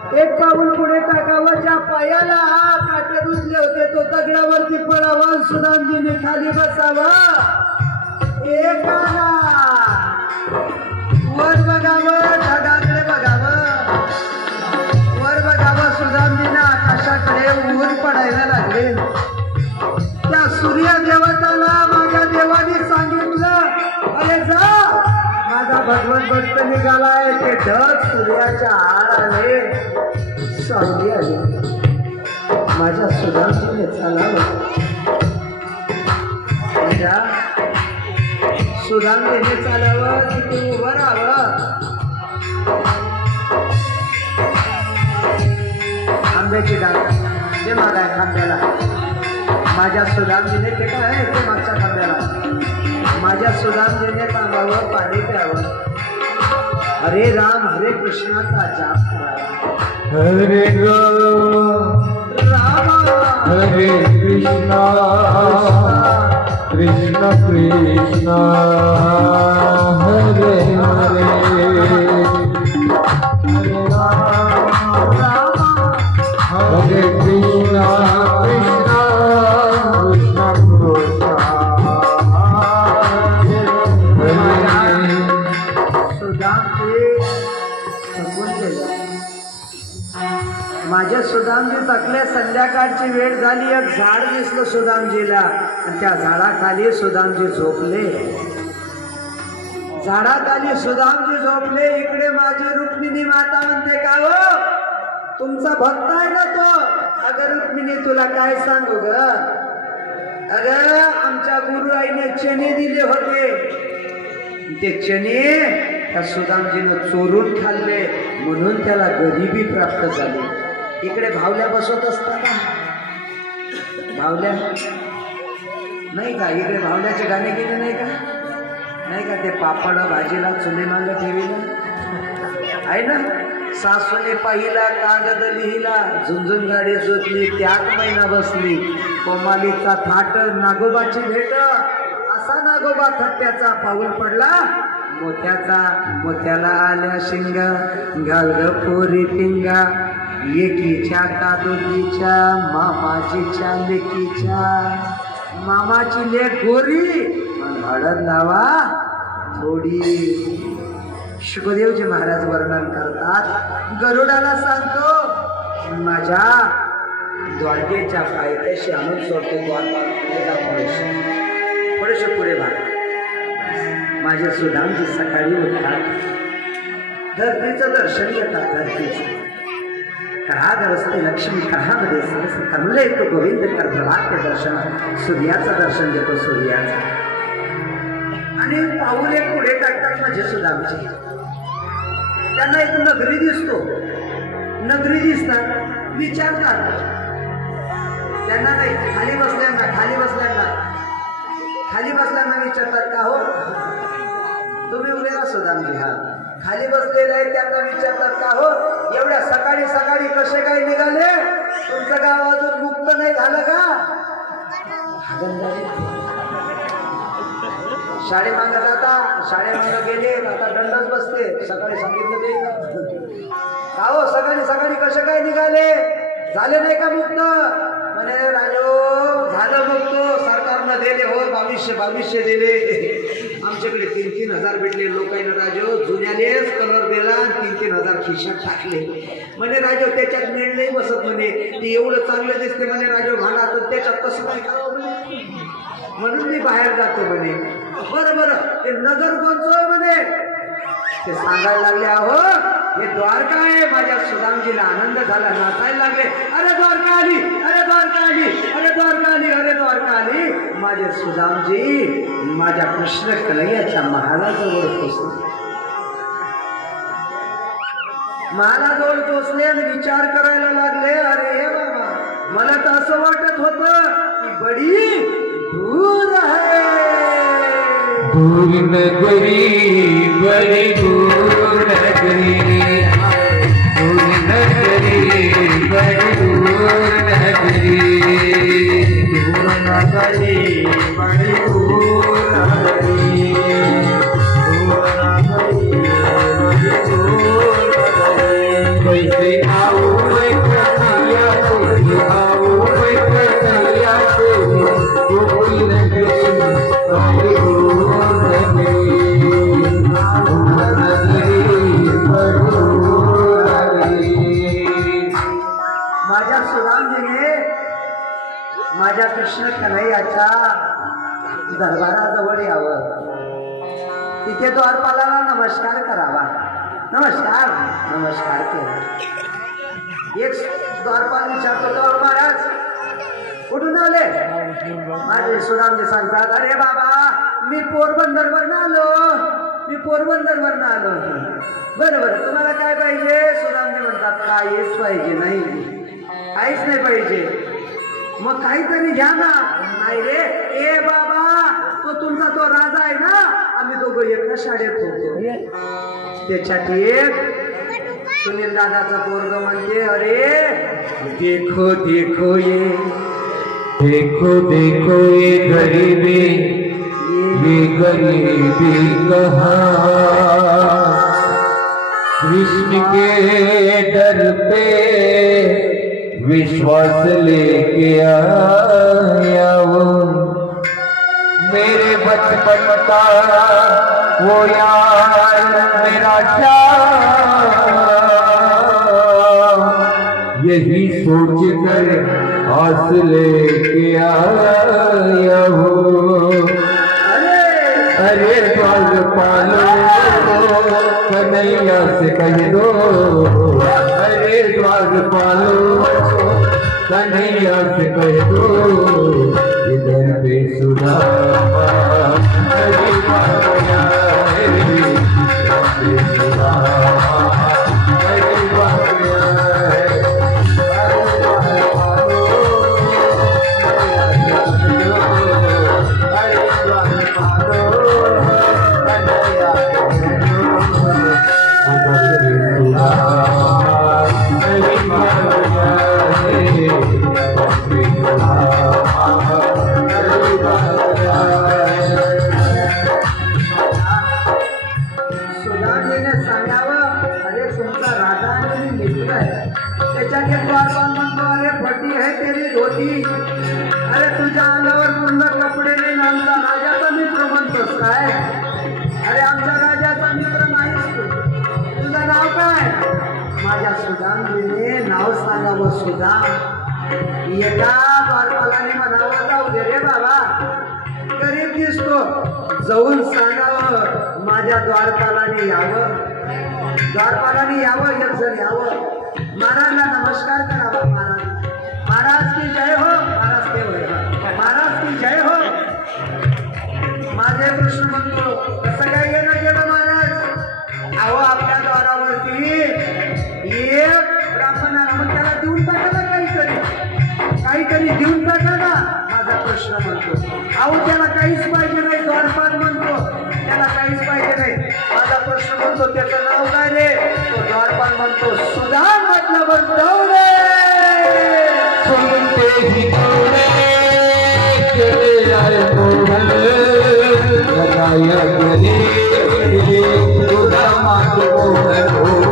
एक पाऊल पुढे टाकावं, ज्या पायाला काटे रुजले होते तो दगडावरती पडावा, सुदामजीने खाली बसावा, एकाला वर बघावं, ढगाकडे बघावं, वर बघावं. सुदामजींना आकाशाकडे ऊन पडायला लागले. त्या सूर्य देवताला माझ्या देवाने सांगितलं, अरे जा, माझा भगवंत भक्त निघालाय. ते ढग सूर्याच्या आड आले, सावली आली. माझ्या सुदामजीने चालावं, माझ्या सुदामजीने चालावं, तिथे उभं राहावं. आंब्याची डाळ जे मागाय खांद्याला, माझ्या सुदामजीने ते काय आहे ते मागच्या खांद्याला. माझ्या सुदामजीने थांबावं, पाणी प्यावं, हरे राम हरे कृष्णाचा जाप करावा. हरे राम हरे कृष्णा कृष्ण कृष्ण हरे हरे. हरे कृष्णा कृष्णा माझ्या सुदामजी थकले. संध्याकाळची वेळ झाली. एक झाड दिसलं सुदामजीला आणि त्या झाडाखाली सुदामजी झोपले. झाडाखाली सुदामजी झोपले. इकडे माझी रुक्मिणी माता म्हणते, का हो तुमचा भक्त आहे ना तो. अगं रुक्मिणी तुला काय सांगू ग, अगं आमच्या गुरु आईने चणे दिले होते, ते चणे त्या सुदामजीनं चोरून खाल्ले, म्हणून त्याला गरिबी प्राप्त झाली. इकडे भावल्या बसवत असताना, भावल्या नाही का, इकडे भावल्याचे गाणे केले नाही का, नाही का, ते पापड भाजीला चुली मांग ठेविला आहे ना. सासूने पाहिला कागद लिहिला, झुंझुन गाडी जोतली, त्यात महिना बसली. कोमालीचा थाट नागोबाची भेट, असा नागोबा थट्ट्याचा पाऊल पडला मोत्याचा. मोत्याला आल्या शिंगा, घाल ग पोरी पिंगा, एकीच्या का दोघीच्या, मामाजीच्या लेकीच्या. मामाची लेक गोरी, हळद लावा थोडी. शुकदेवजी महाराज वर्णन करतात, गरुडाला सांगतो माझ्या द्वारकेच्या पायथ्याशी आणून सोडतो. थोडेसे पुढे भाग. माझे सुदामजी सकाळी उठतात, धरतीचं दर्शन घेतात. धरतीचं कहा रस्ते लक्ष्मी कहामध्ये सरस कमले तो गोविंद कर प्रभात के दर्शन. सूर्याचं दर्शन घेतो, सूर्याचं. आणि पाऊल एक पुढे टाकतात माझे सुदामजी. त्यांना एक नगरी दिसतो, नगरी दिसतात, विचारतात त्यांना, नाही खाली बसल्यांना, खाली बसल्यांना, खाली बसल्यांना विचारतात, का हो तुम्ही उभे ना सुदामजी. हा खाली बसलेले आहे त्यांना विचारतात, का हो एवढ्या सकाळी सकाळी कसे काय निघाले, तुमचं गाव अजून मुक्त नाही झालं का. शाळेमांग जाता, शाळेमांग गेले, आता दंडच बसते. सकाळी सांगितलं ते, का हो सकाळी सकाळी कसे काय निघाले, झाले नाही का मुक्त. म्हणे राजो झालं मुक्त, सरकारनं दिले हो 2200 दिले. आमच्याकडे 3-3 भेटले. लोकांना राजो जुन्यालेच कलर दिला, 3-3 हजार खिशात टाकले. म्हणे राजो त्याच्यात मेळ नाही बसत, म्हणे ते एवढं चांगलं दिसते म्हणे राजो भाडा, तर त्याच्यात कसं काय करावं, म्हणून मी बाहेर जातो म्हणे. बरं बरं ते नगर कोणचं म्हणे, ते सांगायला लागले, अहो हे द्वारका आहे. माझ्या सुदामजीला आनंद झाला, नाचायला लागले, अरे द्वारका आली, अरे द्वारका आली, अरे द्वारका आली, अरे द्वारका आली. माझे सुदामजी माझ्या कृष्ण कन्हैयाच्या महालाजवळ पोचले. महालाजवळ पोचले आणि विचार करायला लागले, अरे बाबा मला तर असं वाटत होतं की बडी दूर आहे. दूर नगरी बड़ी दूर नगरी, दूर नगरी बड़ी दूर नगरी, दूर नगरी बड़ी दूर नगरी, दूर नगरी बड़ी दूर नगरी. कैसे आओ माझ्या कृष्ण कन्हैयाच्या दरबाराजवळ यावं, तिथे द्वारपालाला नमस्कार करावा. नमस्कार नमस्कार केला. एक द्वारपाल विचारतो, तो महाराज कुठून आले? माझे सुदामजी सांगतात, अरे बाबा मी पोरबंदरवरनं आलो, मी पोरबंदरवरनं आलो. बरं बरं, तुम्हाला काय पाहिजे? सुदामजी म्हणतात, काहीच पाहिजे नाही, काहीच नाही पाहिजे. मग काहीतरी घ्या ना. नाही रे, ए बाबा तो तुमचा तो राजा आहे ना, आम्ही दोघं एका शाळेत होतो. त्याच्यात एक सुनील दादाचा पोरग म्हणते, अरे देखो देखो ये, देखो देखो ये गरीबी, ये गरीबी कहाँ कृष्ण के दर पे विश्वास लेके आया वो, मेरे बचपन का वो यार मेरा यही सोच कर आस लेके आया हो. अरे द्वारपालो कन्हैया से कह दो, अरे द्वारपालो कन्हैया से कह दो, इधर पे सुदामा अरे बाबा अरे सुदामा अरे बाबा अरे तुझ्या अंगावर पूर्ण कपडे नाही, आमचा राजाचा मित्र म्हणतोस काय? अरे आमच्या राजाचा मित्र नाहीस तू. तुझं नाव काय? माझ्या सुदामजीने नाव सांगावं. सुदाम. एका द्वारपालाने म्हणावं, जाऊ दे रे बाबा, गरीब दिसतो, जाऊन सांगावं माझ्या द्वारपालाने यावं, द्वारपालाने यावं, एक जण यावं, महाराजला नमस्कार करावा. महाराज महाराज की जय हो, महाराज के महाराज की जय हो. माझे कृष्ण म्हणतो, कसं काय गेलं गेलं महाराज? अहो आपल्या द्वारावरती एक ब्राह्मण आला, मग त्याला देऊन टाका ना काहीतरी, काहीतरी देऊन टाका ना. माझा कृष्ण म्हणतो, अहो त्याला काहीच पाहिजे नाही. द्वारपाल म्हणतो, त्याला काहीच पाहिजे नाही. माझा कृष्ण म्हणतो, त्याचं नाव काय रे? तो द्वारपाल म्हणतो, सुदाम म्हटल्यावर जाऊ रे. सुनते ही तूने चले आए मोहन, लगाया गले सुदामा को मोहन.